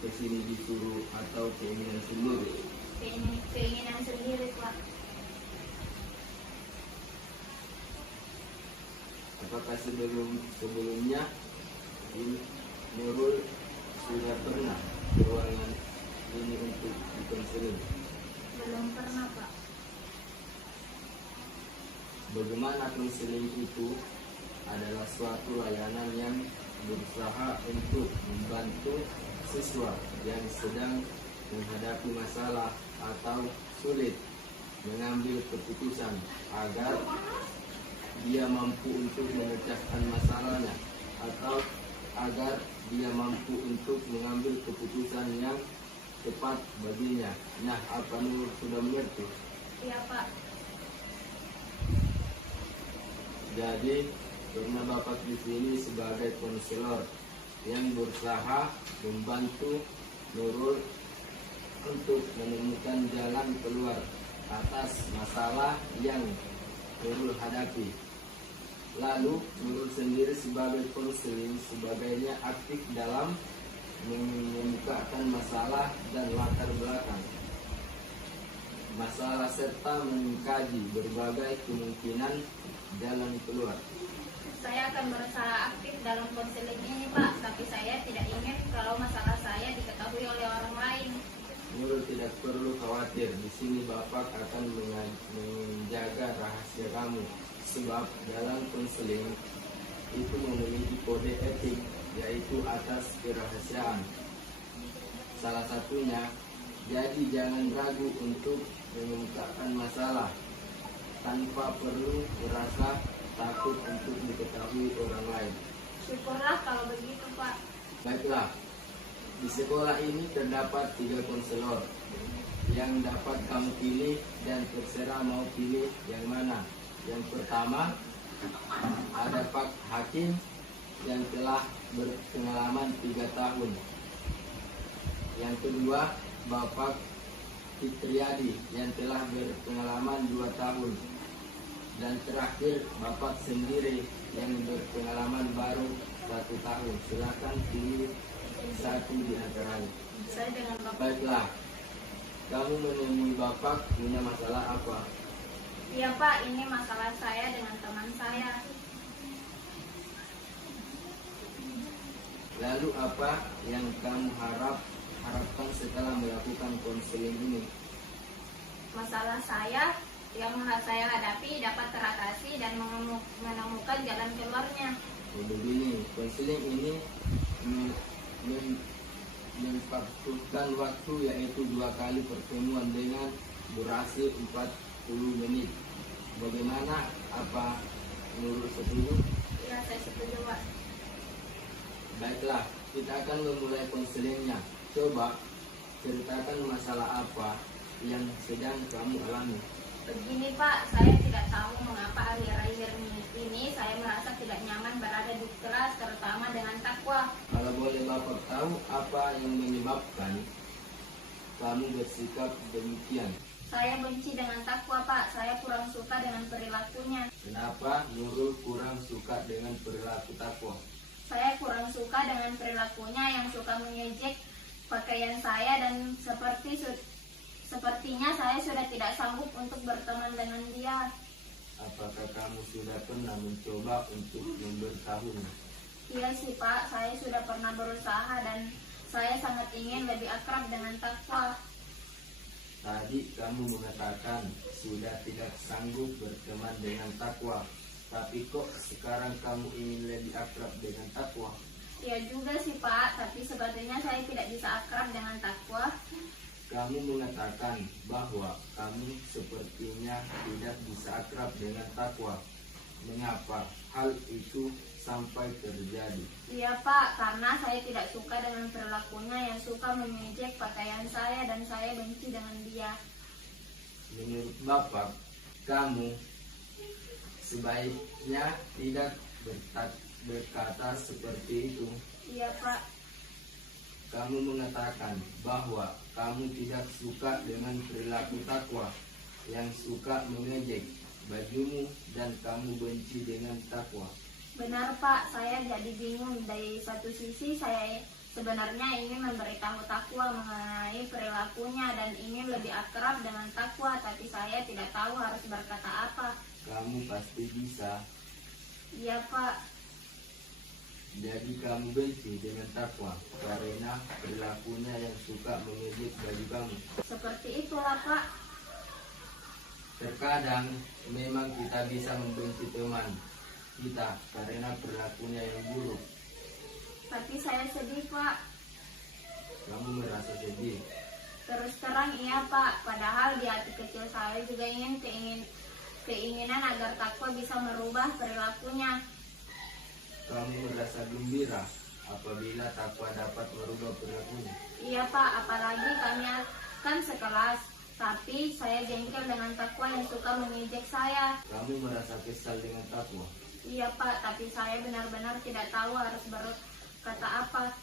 ke sini disuruh atau keinginan sendiri? Keinginan sendiri, Pak. Apakah sebelumnya Nurul sudah pernah ke ruangan ini untuk dikonseling? Belum pernah, Pak. Bagaimana konseling itu adalah suatu layanan yang berusaha untuk membantu siswa yang sedang menghadapi masalah atau sulit mengambil keputusan agar dia mampu untuk memecahkan masalahnya atau agar dia mampu untuk mengambil keputusan yang tepat baginya. Nah, apa Nur sudah mengerti? Iya, Pak. Jadi, karena Bapak di sini sebagai konselor yang berusaha membantu Nurul untuk menemukan jalan keluar atas masalah yang Nurul hadapi. Lalu Nurul sendiri sebagai konseling sebagainya aktif dalam mengemukakan masalah dan latar belakang masalah serta mengkaji berbagai kemungkinan jalan keluar. Saya akan berusaha aktif dalam konseling ini, Pak. Tapi saya tidak ingin kalau masalah saya diketahui oleh orang lain. Nurul tidak perlu khawatir. Di sini Bapak akan menjaga rahasia kamu. Sebab dalam konseling itu memiliki kode etik, yaitu atas kerahasiaan. Salah satunya, jadi jangan ragu untuk mengemukakan masalah tanpa perlu merasa takut untuk diketahui orang lain. Syukurlah kalau begitu, Pak. Baiklah, di sekolah ini terdapat 3 konselor yang dapat kamu pilih dan terserah mau pilih yang mana. Yang pertama, ada Pak Hakim yang telah berpengalaman 3 tahun. Yang kedua, Bapak Fitriadi yang telah berpengalaman 2 tahun. Dan terakhir, Bapak sendiri yang berpengalaman baru 1 tahun. Silakan pilih satu di antaranya. Saya dengan Bapak. Baiklah, kamu menemui Bapak punya masalah apa? Iya, Pak. Ini masalah saya dengan teman saya. Lalu apa yang kamu harapkan setelah melakukan konseling ini? Masalah saya yang saya hadapi dapat teratasi dan menemukan jalan keluarnya. Begini, konseling ini membutuhkan waktu yaitu 2 kali pertemuan dengan durasi 40 menit. Bagaimana? Apa menurut setuju? Iya, saya setuju, Pak. Baiklah, kita akan memulai konselingnya. Coba ceritakan masalah apa yang sedang kamu alami. Begini, Pak, saya tidak tahu mengapa akhir-akhir ini saya merasa tidak nyaman berada di kelas, terutama dengan takwa. Kalau boleh Bapak tahu apa yang menyebabkan kamu bersikap demikian? Saya benci dengan takwa, Pak. Saya kurang suka dengan perilakunya. Kenapa Nurul kurang suka dengan perilaku takwa? Saya kurang suka dengan perilakunya yang suka mengejek pakaian saya dan sepertinya saya sudah tidak sanggup untuk berteman dengan dia. Apakah kamu sudah pernah mencoba untuk memberitahunya? Iya sih, Pak, saya sudah pernah berusaha dan saya sangat ingin lebih akrab dengan takwa. Tadi kamu mengatakan sudah tidak sanggup berteman dengan takwa, tapi kok sekarang kamu ingin lebih akrab dengan takwa? Iya juga sih, Pak, tapi sepertinya saya tidak bisa akrab dengan takwa. Kamu mengatakan bahwa kamu sepertinya tidak bisa akrab dengan takwa. Mengapa hal itu sampai terjadi? Iya, Pak, karena saya tidak suka dengan perilakunya yang suka mengejek pakaian saya dan saya benci dengan dia. Menurut Bapak, kamu sebaiknya tidak berkata seperti itu. Iya, Pak. Kamu mengatakan bahwa kamu tidak suka dengan perilaku takwa yang suka mengejek bajumu dan kamu benci dengan takwa. Benar, Pak, saya jadi bingung. Dari satu sisi saya Sebenarnya ingin memberitahu takwa mengenai perilakunya dan ingin lebih akrab dengan takwa, tapi saya tidak tahu harus berkata apa. Kamu pasti bisa. Iya Pak. Jadi kamu benci dengan takwa karena perilakunya yang suka mengejek bagi kamu. Seperti itulah Pak. Terkadang memang kita bisa membenci teman kita karena perilakunya yang buruk. Tapi saya sedih Pak. Kamu merasa sedih. Terus terang iya Pak. Padahal di hati kecil saya juga keinginan agar takwa bisa merubah perilakunya. Kamu merasa gembira apabila takwa dapat merubah perilakunya. Iya Pak, apalagi kami kan sekelas. Tapi saya jengkel dengan takwa yang suka mengejek saya. Kamu merasa kesal dengan takwa. Iya Pak, tapi saya benar-benar tidak tahu harus berkata apa.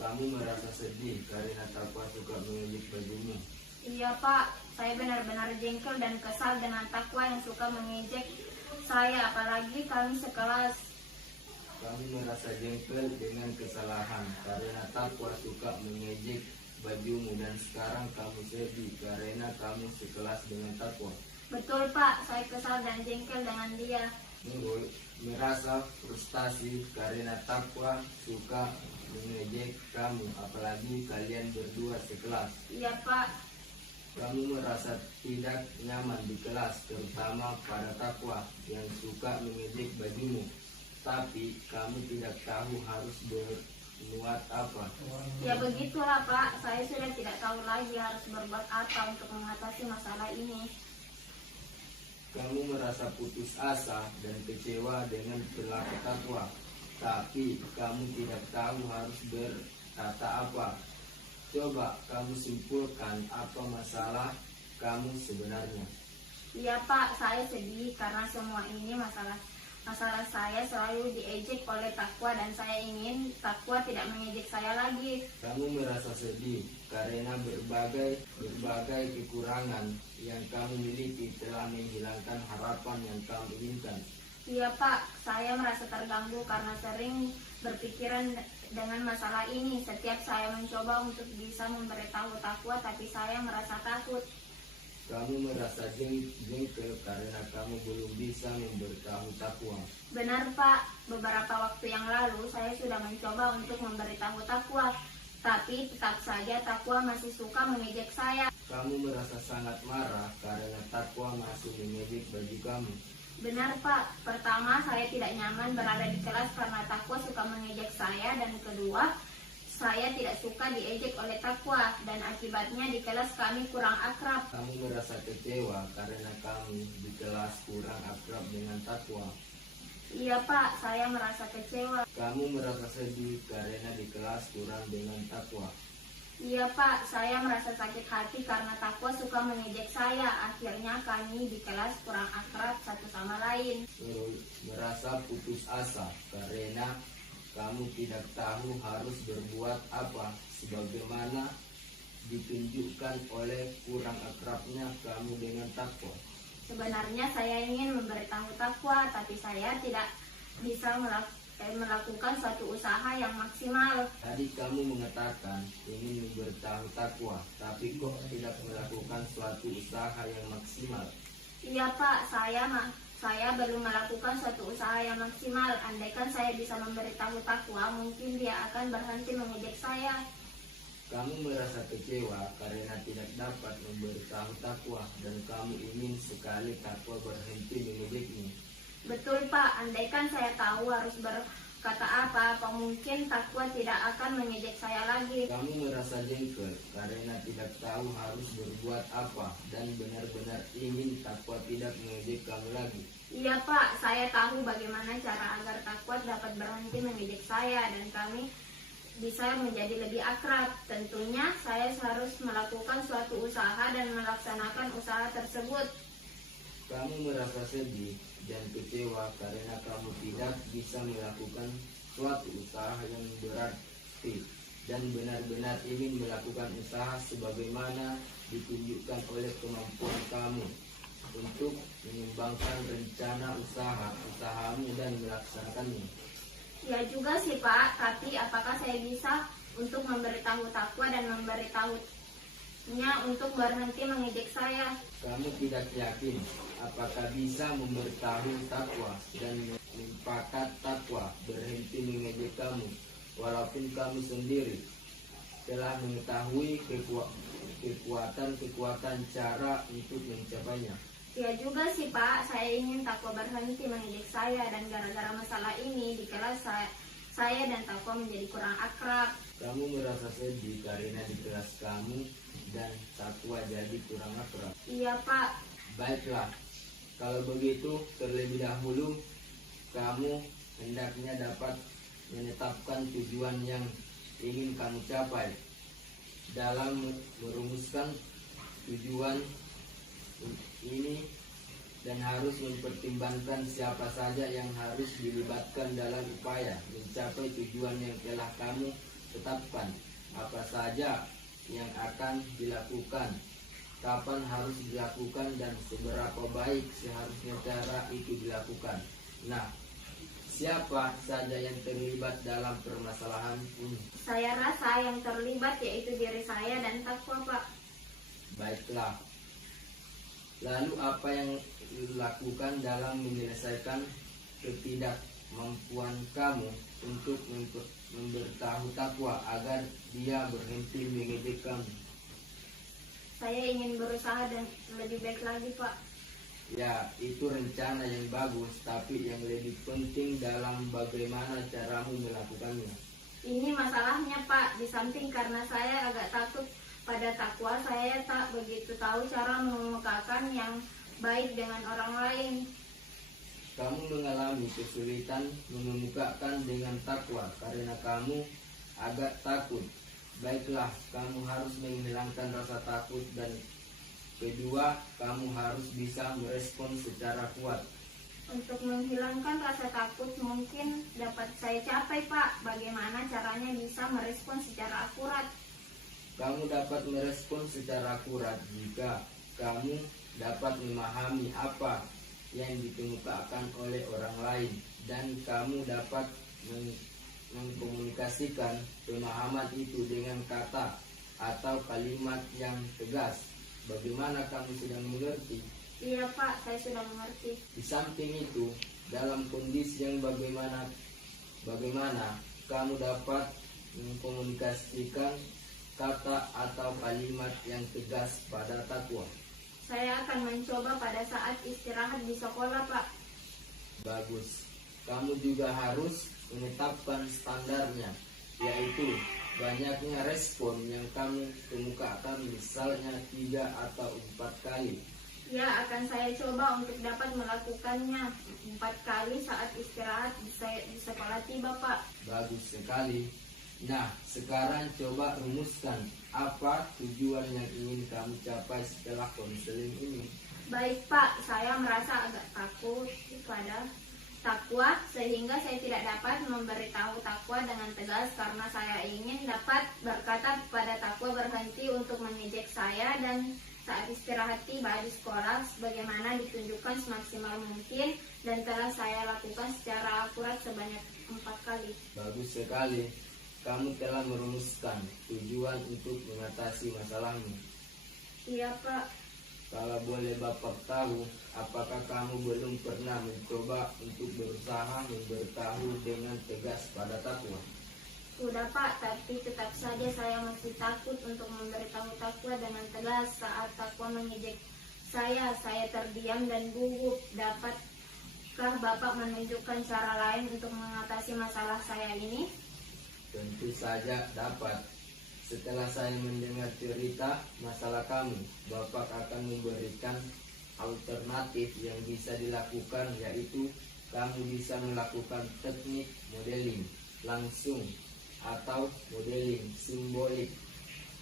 Kamu merasa sedih karena takwa suka mengejek bagimu. Iya Pak, saya benar-benar jengkel dan kesal dengan takwa yang suka mengejek saya, apalagi kami sekelas. Kamu merasa jengkel dengan kesalahan karena takwa suka mengejek bajumu dan sekarang kamu sedih karena kamu sekelas dengan takwa. Betul Pak, saya kesal dan jengkel dengan dia. Nurul merasa frustasi karena takwa suka mengejek kamu, apalagi kalian berdua sekelas. Iya Pak. Kamu merasa tidak nyaman di kelas, terutama pada takwa yang suka mengejek bajumu. Tapi kamu tidak tahu harus berbuat apa. Ya begitulah Pak, saya sudah tidak tahu lagi harus berbuat apa untuk mengatasi masalah ini. Kamu merasa putus asa dan kecewa dengan perilaku takwa, tapi kamu tidak tahu harus berkata apa. Coba kamu simpulkan apa masalah kamu sebenarnya. Iya Pak, saya sedih karena semua ini masalah saya selalu diejek oleh takwa dan saya ingin takwa tidak mengejek saya lagi. Kamu merasa sedih karena berbagai kekurangan yang kamu miliki telah menghilangkan harapan yang kamu inginkan. Iya Pak, saya merasa terganggu karena sering berpikiran dengan masalah ini. Setiap saya mencoba untuk bisa memberitahu takwa, tapi saya merasa takut. Kamu merasa jengkel karena kamu belum bisa memberitahu takwa. Benar Pak, beberapa waktu yang lalu saya sudah mencoba untuk memberitahu takwa, tapi tetap saja takwa masih suka mengejek saya. Kamu merasa sangat marah karena takwa masih mengejek bagi kamu. Benar Pak, pertama saya tidak nyaman berada di kelas karena takwa suka mengejek saya, dan kedua saya tidak suka diejek oleh takwa dan akibatnya di kelas kami kurang akrab. Kamu merasa kecewa karena kamu di kelas kurang akrab dengan takwa. Iya Pak, saya merasa kecewa. Kamu merasa sedih karena di kelas kurang dengan takwa. Iya Pak, saya merasa sakit hati karena takwa suka mengejek saya. Akhirnya kami di kelas kurang akrab satu sama lain. Merasa putus asa karena kamu tidak tahu harus berbuat apa, sebagaimana ditunjukkan oleh kurang akrabnya kamu dengan takwa. Sebenarnya saya ingin memberitahu takwa, tapi saya tidak bisa melakukan suatu usaha yang maksimal. Tadi kamu mengatakan ingin memberitahu takwa, tapi kok tidak melakukan suatu usaha yang maksimal? Iya Pak, saya belum melakukan suatu usaha yang maksimal. Andaikan saya bisa memberitahu takwa, mungkin dia akan berhenti mengejek saya. Kamu merasa kecewa karena tidak dapat memberitahu takwa dan kamu ingin sekali takwa berhenti mengejekmu. Betul Pak, andaikan saya tahu harus berkata apa mungkin takwa tidak akan mengejek saya lagi. Kamu merasa jengkel karena tidak tahu harus berbuat apa dan benar-benar ingin takwa tidak mengejek kamu lagi. Iya Pak, saya tahu bagaimana cara agar takwa dapat berhenti mengejek saya dan kami bisa menjadi lebih akrab. Tentunya saya harus melakukan suatu usaha dan melaksanakan usaha tersebut. Kamu merasa sedih dan kecewa karena kamu tidak bisa melakukan suatu usaha yang berarti dan benar-benar ingin melakukan usaha sebagaimana ditunjukkan oleh kemampuan kamu untuk mengembangkan rencana usahamu dan melaksanakannya. Ya juga sih Pak, tapi apakah saya bisa untuk memberitahu takwa dan memberitahunya untuk berhenti mengejek saya. Kamu tidak yakin apakah bisa memberitahu takwa dan mempakat takwa berhenti mengejek kamu, walaupun kamu sendiri telah mengetahui kekuatan cara untuk mencapainya. Ya juga sih Pak, saya ingin takwa berhenti mengejek saya, dan gara-gara masalah ini di kelas saya dan takwa menjadi kurang akrab. Kamu merasa sedih karena di kelas kamu dan takwa jadi kurang akrab. Iya Pak. Baiklah, kalau begitu terlebih dahulu kamu hendaknya dapat menetapkan tujuan yang ingin kamu capai. Dalam merumuskan tujuan ini dan harus mempertimbangkan siapa saja yang harus dilibatkan dalam upaya mencapai tujuan yang telah kamu tetapkan. Apa saja yang akan dilakukan, kapan harus dilakukan, dan seberapa baik seharusnya cara itu dilakukan. Nah, siapa saja yang terlibat dalam permasalahan ini? Saya rasa yang terlibat yaitu diri saya dan takwa Pak. Baiklah. Lalu apa yang dilakukan dalam menyelesaikan ketidakmampuan kamu untuk memberitahu takwa agar dia berhenti mengejek kamu? Saya ingin berusaha dan lebih baik lagi Pak. Ya, itu rencana yang bagus, tapi yang lebih penting dalam bagaimana caramu melakukannya. Ini masalahnya Pak, di samping karena saya agak takut pada takwa, saya tak begitu tahu cara mengemukakan yang baik dengan orang lain. Kamu mengalami kesulitan mengemukakan dengan takwa karena kamu agak takut. Baiklah, kamu harus menghilangkan rasa takut, dan kedua, kamu harus bisa merespon secara kuat. Untuk menghilangkan rasa takut mungkin dapat saya capai Pak. Bagaimana caranya bisa merespon secara akurat? Kamu dapat merespon secara akurat jika kamu dapat memahami apa yang dikemukakan oleh orang lain, dan kamu dapat mengkomunikasikan pemahaman itu dengan kata atau kalimat yang tegas. Bagaimana kamu sudah mengerti? Iya Pak, saya sudah mengerti. Di samping itu, dalam kondisi yang bagaimana kamu dapat mengkomunikasikan kata atau kalimat yang tegas pada takwa? Saya akan mencoba pada saat istirahat di sekolah Pak. Bagus. Kamu juga harus menetapkan standarnya, yaitu banyaknya respon yang kamu kemukakan, misalnya 3 atau 4 kali. Ya, akan saya coba untuk dapat melakukannya 4 kali saat istirahat di sekolah tiba Pak. Bagus sekali. Nah, sekarang coba rumuskan apa tujuan yang ingin kamu capai setelah konseling ini. Baik Pak, saya merasa agak takut pada takwa, sehingga saya tidak dapat memberitahu takwa dengan tegas karena saya ingin dapat berkata kepada takwa berhenti untuk mengejek saya, dan saat istirahat tiba di sekolah sebagaimana ditunjukkan semaksimal mungkin, dan telah saya lakukan secara akurat sebanyak 4 kali. Bagus sekali. Kamu telah merumuskan tujuan untuk mengatasi masalahmu. Iya Pak. Kalau boleh Bapak tahu, apakah kamu belum pernah mencoba untuk berusaha memberitahu dengan tegas pada takwa? Sudah Pak, tapi tetap saja saya masih takut untuk memberitahu takwa dengan tegas. Saat takwa mengejek saya terdiam dan gugup. Dapatkah Bapak menunjukkan cara lain untuk mengatasi masalah saya ini? Tentu saja dapat. Setelah saya mendengar cerita masalah kamu, Bapak akan memberikan alternatif yang bisa dilakukan, yaitu kamu bisa melakukan teknik modeling langsung atau modeling simbolik.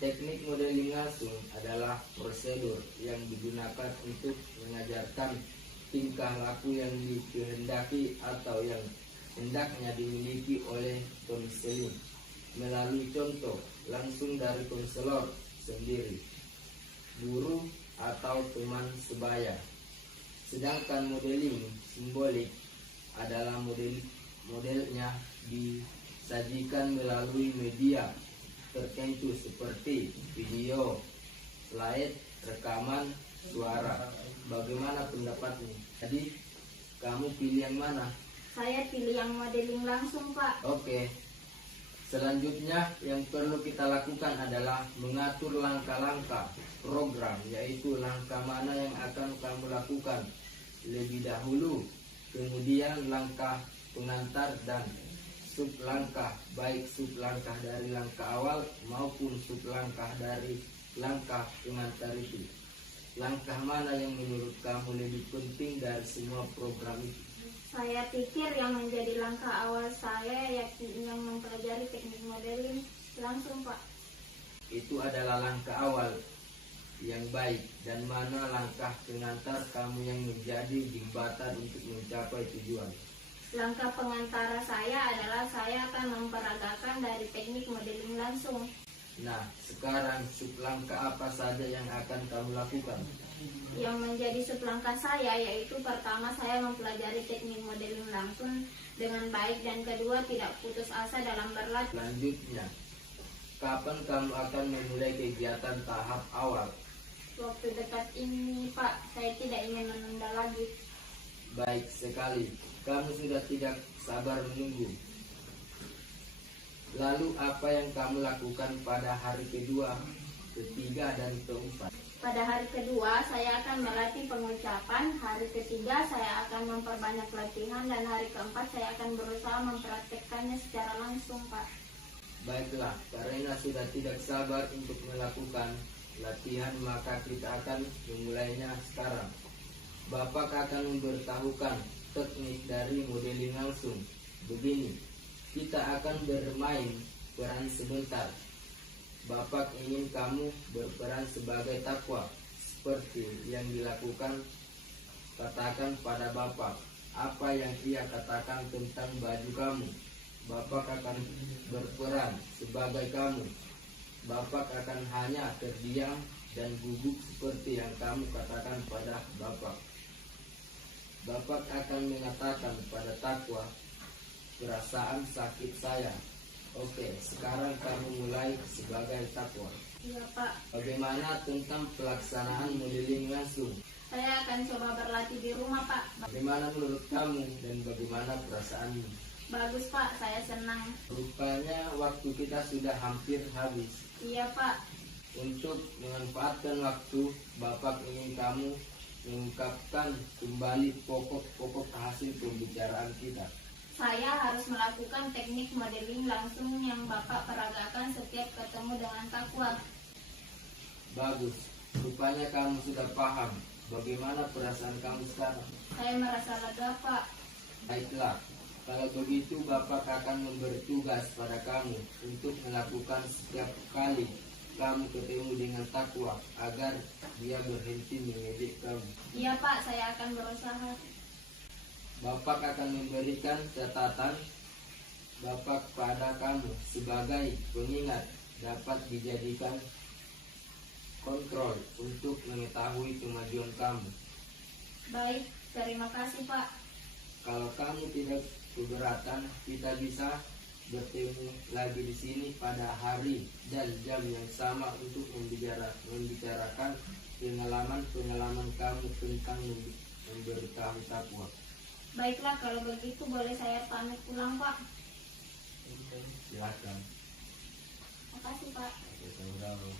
Teknik modeling langsung adalah prosedur yang digunakan untuk mengajarkan tingkah laku yang dikehendaki atau yang hendaknya dimiliki oleh konseling melalui contoh langsung dari konselor sendiri, guru, atau teman sebaya. Sedangkan modeling simbolik adalah modelnya disajikan melalui media tertentu seperti video, slide, rekaman, suara. Bagaimana pendapatmu? Jadi, kamu pilih yang mana? Saya pilih yang modeling langsung, Pak. Oke. Selanjutnya yang perlu kita lakukan adalah mengatur langkah-langkah program, yaitu langkah mana yang akan kamu lakukan lebih dahulu, kemudian langkah pengantar dan sub langkah, baik sub langkah dari langkah awal maupun sub langkah dari langkah pengantar itu. Langkah mana yang menurut kamu lebih penting dari semua program itu? Saya pikir yang menjadi langkah awal saya yakni yang mempelajari teknik modeling langsung, Pak. Itu adalah langkah awal yang baik, dan mana langkah pengantar kamu yang menjadi jembatan untuk mencapai tujuan. Langkah pengantara saya adalah saya akan memperagakan dari teknik modeling langsung. Nah, sekarang sub langkah apa saja yang akan kamu lakukan? Yang menjadi sublangkah saya yaitu pertama saya mempelajari teknik modeling langsung dengan baik, dan kedua tidak putus asa dalam berlatih. Selanjutnya, kapan kamu akan memulai kegiatan tahap awal? Waktu dekat ini, Pak, saya tidak ingin menunda lagi. Baik sekali, kamu sudah tidak sabar menunggu. Lalu apa yang kamu lakukan pada hari kedua, ketiga, dan keempat? Pada hari kedua, saya akan melatih pengucapan. Hari ketiga, saya akan memperbanyak latihan. Dan hari keempat, saya akan berusaha mempraktekkannya secara langsung, Pak. Baiklah, karena sudah tidak sabar untuk melakukan latihan, maka kita akan memulainya sekarang. Bapak akan memberitahukan teknik dari modeling langsung. Begini, kita akan bermain peran sebentar. Bapak ingin kamu berperan sebagai takwa, seperti yang dilakukan. Katakan pada Bapak apa yang ia katakan tentang baju kamu. Bapak akan berperan sebagai kamu. Bapak akan hanya terdiam dan gugup seperti yang kamu katakan pada Bapak. Bapak akan mengatakan pada takwa, perasaan sakit saya. Oke, sekarang kamu mulai sebagai takwa. Iya, Pak. Bagaimana tentang pelaksanaan modeling langsung? Saya akan coba berlatih di rumah, Pak. Bagaimana menurut kamu dan bagaimana perasaanmu? Bagus, Pak. Saya senang. Rupanya waktu kita sudah hampir habis. Iya, Pak. Untuk memanfaatkan waktu, Bapak ingin kamu mengungkapkan kembali pokok-pokok hasil pembicaraan kita. Saya harus melakukan teknik modeling langsung yang Bapak peragakan setiap ketemu dengan takwa. Bagus, rupanya kamu sudah paham. Bagaimana perasaan kamu sekarang? Saya merasa lega, Pak. Baiklah, kalau begitu Bapak akan memberi tugas pada kamu untuk melakukan setiap kali kamu ketemu dengan takwa agar dia berhenti mengejek kamu. Iya, Pak. Saya akan berusaha. Bapak akan memberikan catatan Bapak pada kamu sebagai pengingat, dapat dijadikan kontrol untuk mengetahui kemajuan kamu. Baik, terima kasih, Pak. Kalau kamu tidak keberatan, kita bisa bertemu lagi di sini pada hari dan jam yang sama untuk membicarakan pengalaman kamu tentang memberitahu takwa. Baiklah, kalau begitu boleh saya pamit pulang, Pak. Silakan. Makasih, Pak. Oke, saudara.